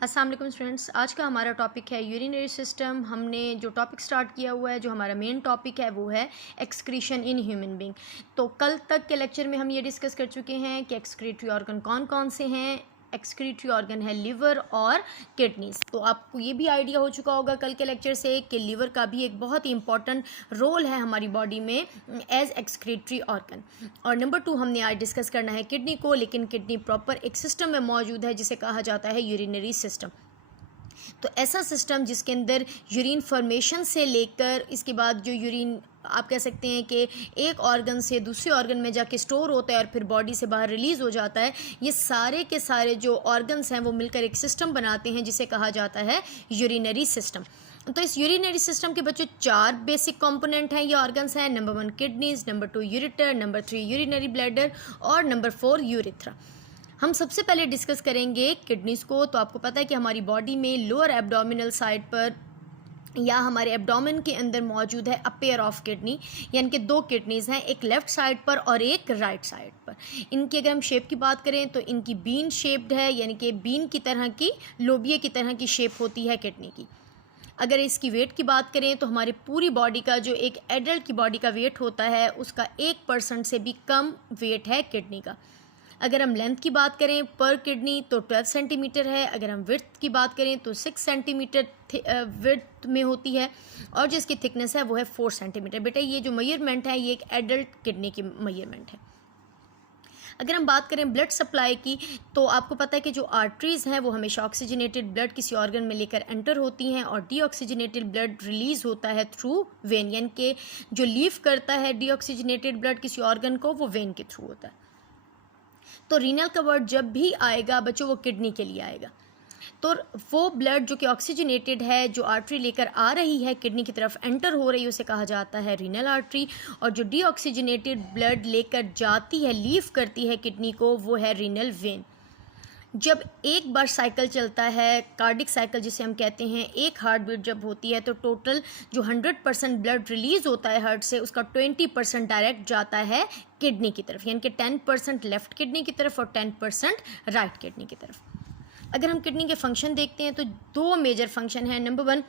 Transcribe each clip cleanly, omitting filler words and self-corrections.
अस्सलाम वालेकुम स्टूडेंट्स, आज का हमारा टॉपिक है यूरिनरी सिस्टम। हमने जो टॉपिक स्टार्ट किया हुआ है, जो हमारा मेन टॉपिक है वो है एक्सक्रीशन इन ह्यूमन बीइंग। तो कल तक के लेक्चर में हम ये डिस्कस कर चुके हैं कि एक्सक्रीटरी ऑर्गन कौन कौन से हैं। एक्सक्रीटरी ऑर्गन है लिवर और किडनीज। तो आपको ये भी आइडिया हो चुका होगा कल के लेक्चर से कि लिवर का भी एक बहुत ही इंपॉर्टेंट रोल है हमारी बॉडी में एज एक्सक्रीटरी ऑर्गन। और नंबर 2 हमने आज डिस्कस करना है किडनी को, लेकिन किडनी प्रॉपर एक सिस्टम में मौजूद है जिसे कहा जाता है यूरिनरी सिस्टम। तो ऐसा सिस्टम जिसके अंदर यूरिन फॉर्मेशन से लेकर इसके बाद जो यूरिन आप कह सकते हैं कि एक ऑर्गन से दूसरे ऑर्गन में जाके स्टोर होता है और फिर बॉडी से बाहर रिलीज़ हो जाता है, ये सारे के सारे जो ऑर्गन्स हैं वो मिलकर एक सिस्टम बनाते हैं जिसे कहा जाता है यूरिनरी सिस्टम। तो इस यूरिनरी सिस्टम के बच्चों 4 बेसिक कंपोनेंट हैं, ये ऑर्गन्स हैं। Number 1 kidneys, number 2 ureter, number 3 urinary bladder और नंबर 4 यूरेथ्रा। हम सबसे पहले डिस्कस करेंगे किडनीज को। तो आपको पता है कि हमारी बॉडी में लोअर एब्डोमिनल साइड पर या हमारे एब्डोमेन के अंदर मौजूद है अ पेयर ऑफ किडनी, यानी कि 2 किडनीज़ हैं, एक लेफ़्ट साइड पर और एक राइट साइड पर। इनकी अगर हम शेप की बात करें तो इनकी बीन शेप्ड है, यानी कि बीन की तरह की, लोबिये की तरह की शेप होती है किडनी की। अगर इसकी वेट की बात करें तो हमारी पूरी बॉडी का जो एक एडल्ट की बॉडी का वेट होता है उसका 1% से भी कम वेट है किडनी का। अगर हम लेंथ की बात करें पर किडनी तो 12 सेंटीमीटर है। अगर हम विड्थ की बात करें तो 6 सेंटीमीटर विड्थ में होती है और जिसकी थिकनेस है वो है 4 सेंटीमीटर। बेटा ये जो मेजरमेंट है ये एक एडल्ट किडनी की मेजरमेंट है। अगर हम बात करें ब्लड सप्लाई की तो आपको पता है कि जो आर्टरीज़ हैं वो हमेशा ऑक्सीजनेटेड ब्लड किसी ऑर्गन में लेकर एंटर होती हैं और डीऑक्सीजनेटेड ब्लड रिलीज़ होता है थ्रू वेन, यानी कि जो लीव करता है डीऑक्सीजनेटेड ब्लड किसी ऑर्गन को वो वेन के थ्रू होता है। तो रीनल का वर्ड जब भी आएगा बच्चों वो किडनी के लिए आएगा। तो वो ब्लड जो कि ऑक्सीजनेटेड है जो आर्टरी लेकर आ रही है किडनी की तरफ एंटर हो रही है उसे कहा जाता है रीनल आर्टरी, और जो डीऑक्सीजनेटेड ब्लड लेकर जाती है लीव करती है किडनी को वो है रीनल वेन। जब एक बार साइकिल चलता है, कार्डिक साइकिल जिसे हम कहते हैं, एक हार्ट बीट जब होती है तो टोटल जो 100% ब्लड रिलीज़ होता है हार्ट से उसका 20% डायरेक्ट जाता है किडनी की तरफ, यानी कि 10% लेफ़्ट किडनी की तरफ और 10% राइट किडनी की तरफ। अगर हम किडनी के फंक्शन देखते हैं तो 2 मेजर फंक्शन हैं। नंबर 1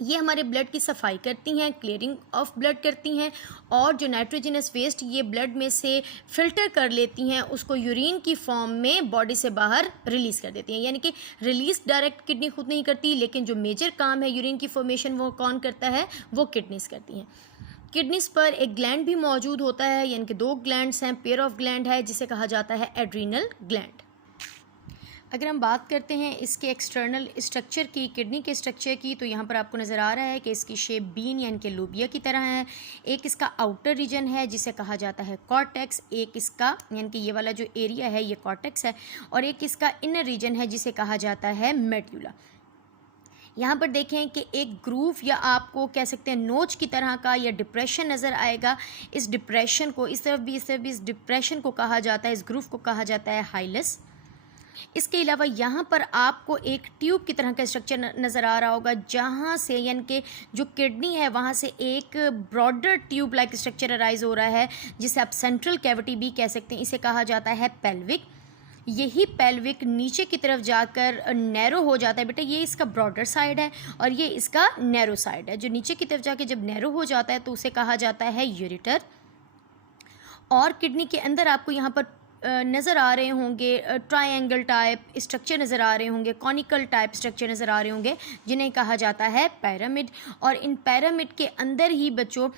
ये हमारे ब्लड की सफाई करती हैं, क्लियरिंग ऑफ ब्लड करती हैं, और जो नाइट्रोजनस वेस्ट ये ब्लड में से फ़िल्टर कर लेती हैं उसको यूरिन की फॉर्म में बॉडी से बाहर रिलीज़ कर देती हैं। यानी कि रिलीज़ डायरेक्ट किडनी खुद नहीं करती, लेकिन जो मेजर काम है यूरिन की फॉर्मेशन वो कौन करता है, वो किडनीज़ करती हैं। किडनीज़ पर एक ग्लैंड भी मौजूद होता है, यानी कि 2 ग्लैंड्स हैं, पेयर ऑफ ग्लैंड है जिसे कहा जाता है एड्रीनल ग्लैंड। अगर हम बात करते हैं इसके एक्सटर्नल स्ट्रक्चर की, किडनी के स्ट्रक्चर की, तो यहाँ पर आपको नज़र आ रहा है कि इसकी शेप बीन यानी कि लोबिया की तरह है। एक इसका आउटर रीजन है जिसे कहा जाता है कॉर्टेक्स, एक इसका यानी कि ये वाला जो एरिया है ये कॉर्टेक्स है, और एक इसका इनर रीजन है जिसे कहा जाता है मेड्यूला। यहाँ पर देखें कि एक ग्रूव या आपको कह सकते हैं नोच की तरह का या डिप्रेशन नज़र आएगा। इस डिप्रेशन को इस तरफ भी इस डिप्रेशन को कहा जाता है, इस ग्रूव को कहा जाता है हाइलस। इसके अलावा यहाँ पर आपको एक ट्यूब की तरह का स्ट्रक्चर नज़र आ रहा होगा जहाँ से यानी कि जो किडनी है वहाँ से एक broader tube like structure arise हो रहा है जिसे आप सेंट्रल कैविटी भी कह सकते हैं। इसे कहा जाता है पेल्विक। यही पेल्विक नीचे की तरफ जाकर नैरो हो जाता है। बेटा ये इसका ब्रॉडर साइड है और ये इसका नैरो साइड है। जो नीचे की तरफ जाके जब नैरो हो जाता है तो उसे कहा जाता है यूरेटर। और किडनी के अंदर आपको यहाँ पर नज़र आ रहे होंगे ट्रायंगल टाइप स्ट्रक्चर नज़र आ रहे होंगे, कॉनिकल टाइप स्ट्रक्चर नज़र आ रहे होंगे जिन्हें कहा जाता है पिरामिड। और इन पिरामिड के अंदर ही बच्चों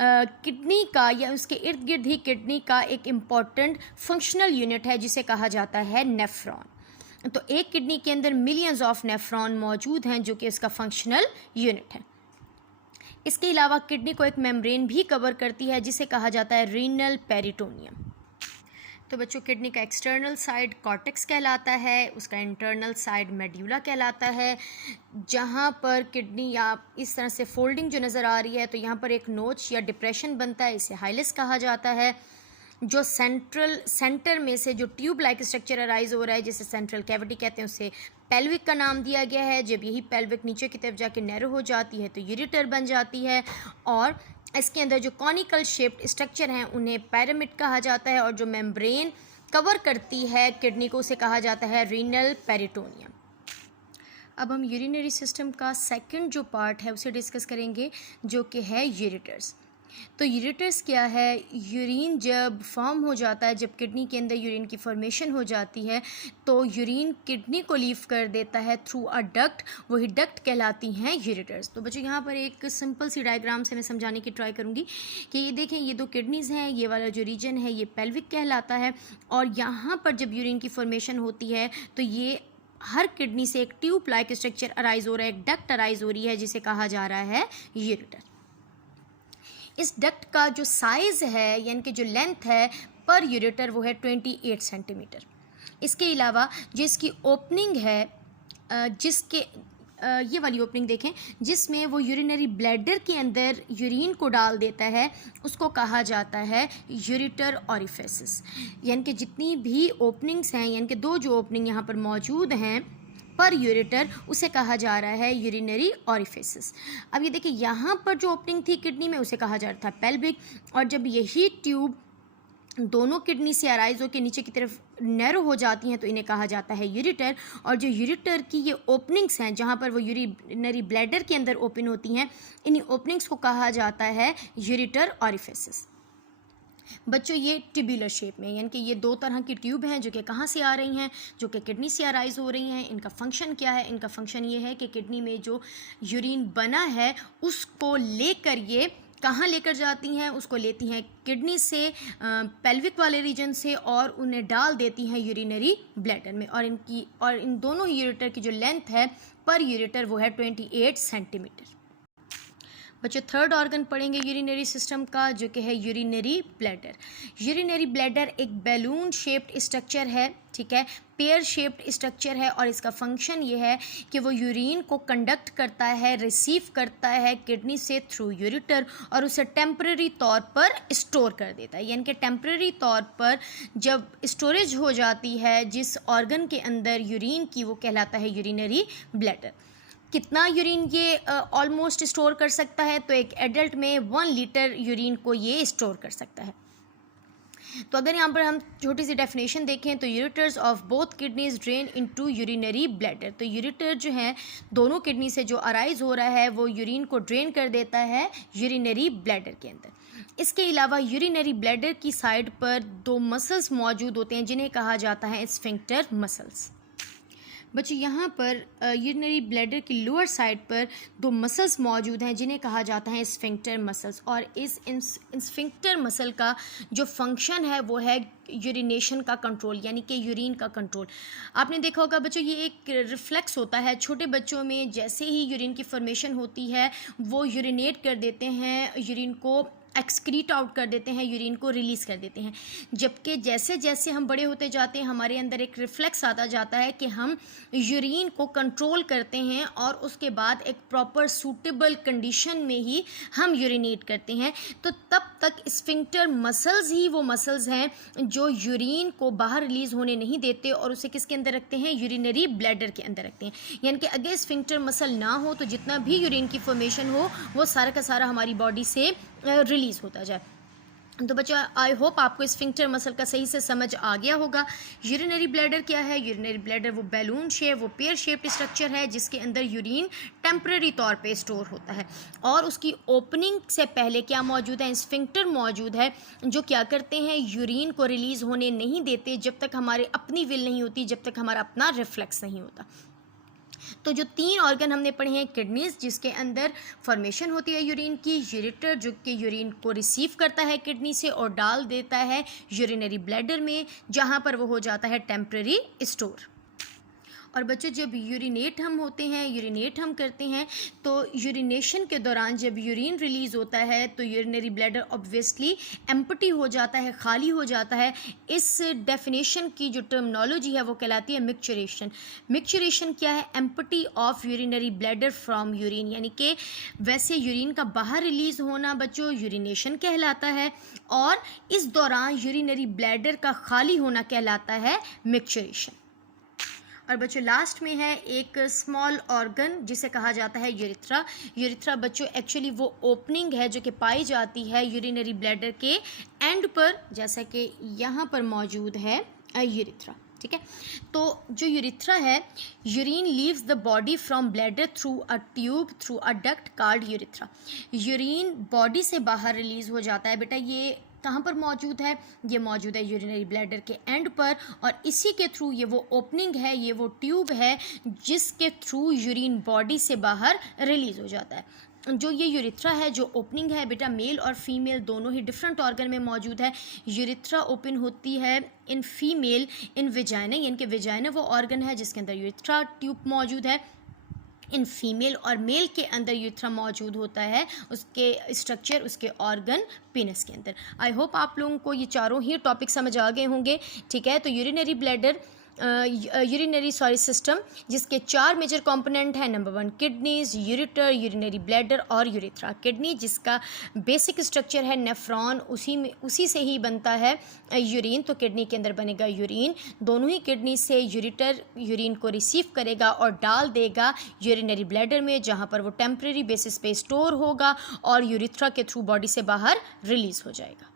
किडनी का या उसके इर्द गिर्द ही किडनी का एक इम्पॉर्टेंट फंक्शनल यूनिट है जिसे कहा जाता है नेफ्रॉन। तो एक किडनी के अंदर मिलियंस ऑफ नेफ्रॉन मौजूद हैं जो कि इसका फंक्शनल यूनिट है। इसके अलावा किडनी को एक मेम्ब्रेन भी कवर करती है जिसे कहा जाता है रीनल पेरिटोनियम। तो बच्चों किडनी का एक्सटर्नल साइड कॉर्टेक्स कहलाता है, उसका इंटरनल साइड मेड्यूला कहलाता है। जहाँ पर किडनी या इस तरह से फोल्डिंग जो नज़र आ रही है तो यहाँ पर एक नोच या डिप्रेशन बनता है, इसे हाइलस कहा जाता है। जो सेंटर में से जो ट्यूब लाइक स्ट्रक्चर अराइज हो रहा है जिसे सेंट्रल कैविटी कहते हैं उसे पेल्विक का नाम दिया गया है। जब यही पेल्विक नीचे की तरफ जाके नैरो हो जाती है तो यूरेटर बन जाती है, और इसके अंदर जो कॉनिकल शेप्ड स्ट्रक्चर हैं उन्हें पिरामिड कहा जाता है, और जो मेम्ब्रेन कवर करती है किडनी को उसे कहा जाता है रीनल पेरिटोनियम। अब हम यूरिनरी सिस्टम का सेकंड जो पार्ट है उसे डिस्कस करेंगे, जो कि है यूरेटर्स। तो यूरेटर्स क्या है? यूरिन जब फॉर्म हो जाता है, जब किडनी के अंदर यूरिन की फॉर्मेशन हो जाती है, तो यूरिन किडनी को लीव कर देता है थ्रू अ डक्ट, वही डक्ट कहलाती हैं यूरेटर्स। तो बच्चों यहाँ पर एक सिंपल सी डायग्राम से मैं समझाने की ट्राई करूँगी कि ये देखें, ये दो किडनीज़ हैं, ये वाला जो रीजन है ये पेल्विक कहलाता है, और यहाँ पर जब यूरिन की फॉर्मेशन होती है तो ये हर किडनी से एक ट्यूब लाइक स्ट्रक्चर अराइज हो रहा है, एक डक्ट अराइज हो रही है जिसे कहा जा रहा है यूरेटर। इस डक्ट का जो साइज़ है यानी कि जो लेंथ है पर यूरेटर वो है 28 सेंटीमीटर। इसके अलावा जिसकी ओपनिंग है, ये वाली ओपनिंग देखें जिसमें वो यूरिनरी ब्लैडर के अंदर यूरिन को डाल देता है, उसको कहा जाता है यूरेटर ऑरिफिस। यानी कि जितनी भी ओपनिंग्स हैं, यानी कि दो जो ओपनिंग यहाँ पर मौजूद हैं पर यूरेटर, उसे कहा जा रहा है यूरिनरी ऑरिफिस। अब ये देखिए, यहाँ पर जो ओपनिंग थी किडनी में उसे कहा जा रहा था पेल्विक, और जब यही ट्यूब दोनों किडनी से अराइज होकर नीचे की तरफ नैरो हो जाती हैं तो इन्हें कहा जाता है यूरेटर। और जो यूरेटर की ये ओपनिंग्स हैं जहाँ पर वो यूरिनरी ब्लैडर के अंदर ओपन होती हैं, इन्हीं ओपनिंग्स को कहा जाता है यूरेटर ऑरिफिस। बच्चों ये ट्यूबुलर शेप में, यानी कि ये दो तरह की ट्यूब हैं जो कि कहाँ से आ रही हैं, जो कि किडनी से अराइज हो रही हैं। इनका फंक्शन क्या है? इनका फंक्शन ये है कि किडनी में जो यूरिन बना है उसको लेकर ये कहाँ लेकर जाती हैं? उसको लेती हैं किडनी से, पेल्विक वाले रीजन से, और उन्हें डाल देती हैं यूरिनरी ब्लैडर में। और इन दोनों यूरेटर की जो लेंथ है पर यूरेटर वो है 28 सेंटीमीटर। बच्चों थर्ड ऑर्गन पढ़ेंगे यूरिनरी सिस्टम का, जो कि है यूरिनरी ब्लैडर। यूरिनरी ब्लैडर एक बैलून शेप्ड स्ट्रक्चर है, ठीक है, पेयर शेप्ड स्ट्रक्चर है, और इसका फंक्शन ये है कि वो यूरिन को कंडक्ट करता है, रिसीव करता है किडनी से थ्रू यूरेटर, और उसे टेम्पररी तौर पर स्टोर कर देता है। यानी कि टेम्पररी तौर पर जब स्टोरेज हो जाती है जिस ऑर्गन के अंदर यूरिन की, वो कहलाता है यूरिनरी ब्लैडर। कितना यूरिन ये ऑलमोस्ट स्टोर कर सकता है? तो एक एडल्ट में 1 लीटर यूरिन को ये स्टोर कर सकता है। तो अगर यहाँ पर हम छोटी सी डेफिनेशन देखें तो ureters of both kidneys drain into urinary bladder. तो यूरेटर जो है दोनों किडनी से जो अराइज हो रहा है वो यूरिन को ड्रेन कर देता है यूरिनरी ब्लैडर के अंदर। इसके अलावा यूरिनरी ब्लैडर की साइड पर दो मसल्स मौजूद होते हैं जिन्हें कहा जाता है स्फिंक्टर मसल्स। बच्चों यहाँ पर यूरिनरी ब्लैडर की लोअर साइड पर दो मसल्स मौजूद हैं जिन्हें कहा जाता है स्फिंक्टर मसल्स, और इस स्फिंक्टर मसल का जो फंक्शन है वो है यूरिनेशन का कंट्रोल, यानी कि यूरिन का कंट्रोल। आपने देखा होगा बच्चों ये एक रिफ्लेक्स होता है छोटे बच्चों में, जैसे ही यूरिन की फॉर्मेशन होती है वो यूरिनेट कर देते हैं, यूरिन को एक्सक्रीट आउट कर देते हैं, यूरिन को रिलीज़ कर देते हैं। जबकि जैसे जैसे हम बड़े होते जाते हैं हमारे अंदर एक रिफ्लेक्स आता जाता है कि हम यूरिन को कंट्रोल करते हैं और उसके बाद एक प्रॉपर सूटेबल कंडीशन में ही हम यूरिनेट करते हैं। तो तब तक स्फिंक्टर मसल्स ही वो मसल्स हैं जो यूरिन को बाहर रिलीज़ होने नहीं देते और उसे किसके अंदर रखते हैं? यूरिनरी ब्लैडर के अंदर रखते हैं। यानी कि अगर स्फिंक्टर मसल ना हो तो जितना भी यूरिन की फॉर्मेशन हो वो सारा का सारा हमारी बॉडी से रिलीज़ होता जाए। तो बच्चों आई होप आपको स्फिंक्टर मसल का सही से समझ आ गया होगा। यूरिनरी ब्लैडर क्या है? यूरिनरी ब्लैडर वो बैलून शेप, वो पेयर शेप्ड स्ट्रक्चर है जिसके अंदर यूरिन टेम्पररी तौर पे स्टोर होता है, और उसकी ओपनिंग से पहले क्या मौजूद है? स्फिंक्टर मौजूद है जो क्या करते हैं? यूरिन को रिलीज़ होने नहीं देते जब तक हमारे अपनी विल नहीं होती, जब तक हमारा अपना रिफ्लेक्स नहीं होता। तो जो तीन ऑर्गन हमने पढ़े हैं, किडनीज जिसके अंदर फॉर्मेशन होती है यूरिन की, यूरेटर जो कि यूरिन को रिसीव करता है किडनी से और डाल देता है यूरिनरी ब्लैडर में जहाँ पर वो हो जाता है टेम्पररी स्टोर। और बच्चों जब यूरिनेट हम करते हैं तो यूरिनेशन के दौरान जब यूरिन रिलीज़ होता है तो यूरिनरी ब्लैडर ऑब्वियसली एम्प्टी हो जाता है, खाली हो जाता है। इस डेफिनेशन की जो टर्मिनोलॉजी है वो कहलाती है मिक्सचरेशन। मिक्सचरेशन क्या है? Empty of urinary bladder from urine, यानी कि वैसे यूरिन का बाहर रिलीज़ होना बच्चों यूरिनेशन कहलाता है, और इस दौरान यूरिनरी ब्लैडर का खाली होना कहलाता है मिक्सचरेशन। और बच्चों लास्ट में है एक स्मॉल ऑर्गन जिसे कहा जाता है यूरिथ्रा। यूरिथ्रा बच्चों एक्चुअली वो ओपनिंग है जो कि पाई जाती है यूरिनरी ब्लैडर के एंड पर, जैसा कि यहाँ पर मौजूद है यूरिथ्रा, ठीक है। तो जो यूरिथ्रा है, urine leaves the body from bladder through a tube through a duct called urethra. Urine body से बाहर रिलीज हो जाता है बेटा, ये कहाँ पर मौजूद है, ये मौजूद है यूरिनरी ब्लैडर के एंड पर, और इसी के थ्रू ये वो ओपनिंग है, ये वो ट्यूब है जिसके थ्रू यूरिन बॉडी से बाहर रिलीज हो जाता है। जो ये यूरिथ्रा है, जो ओपनिंग है बेटा, मेल और फीमेल दोनों ही डिफरेंट ऑर्गन में मौजूद है। यूरिथ्रा ओपन होती है इन फीमेल इन विजाइना, यानी कि विजाइना वो ऑर्गन है जिसके अंदर यूरिथ्रा ट्यूब मौजूद है इन फीमेल, और मेल के अंदर यूरिथ्रा मौजूद होता है उसके स्ट्रक्चर, उसके ऑर्गन पेनिस के अंदर। आई होप आप लोगों को ये चारों ही टॉपिक समझ आ गए होंगे, ठीक है। तो यूरिनरी ब्लैडर यूरिनरी सिस्टम जिसके 4 मेजर कंपोनेंट हैं। Number 1 kidneys, ureter, urinary bladder और यूरिथ्रा। किडनी जिसका बेसिक स्ट्रक्चर है नेफ्रॉन, उसी से ही बनता है यूरिन, तो किडनी के अंदर बनेगा यूरिन। दोनों ही किडनी से यूरेटर यूरिन को रिसीव करेगा और डाल देगा यूरिनरी ब्लैडर में, जहाँ पर वो टेम्प्रेरी बेसिस पे स्टोर होगा और यूरिथ्रा के थ्रू बॉडी से बाहर रिलीज हो जाएगा।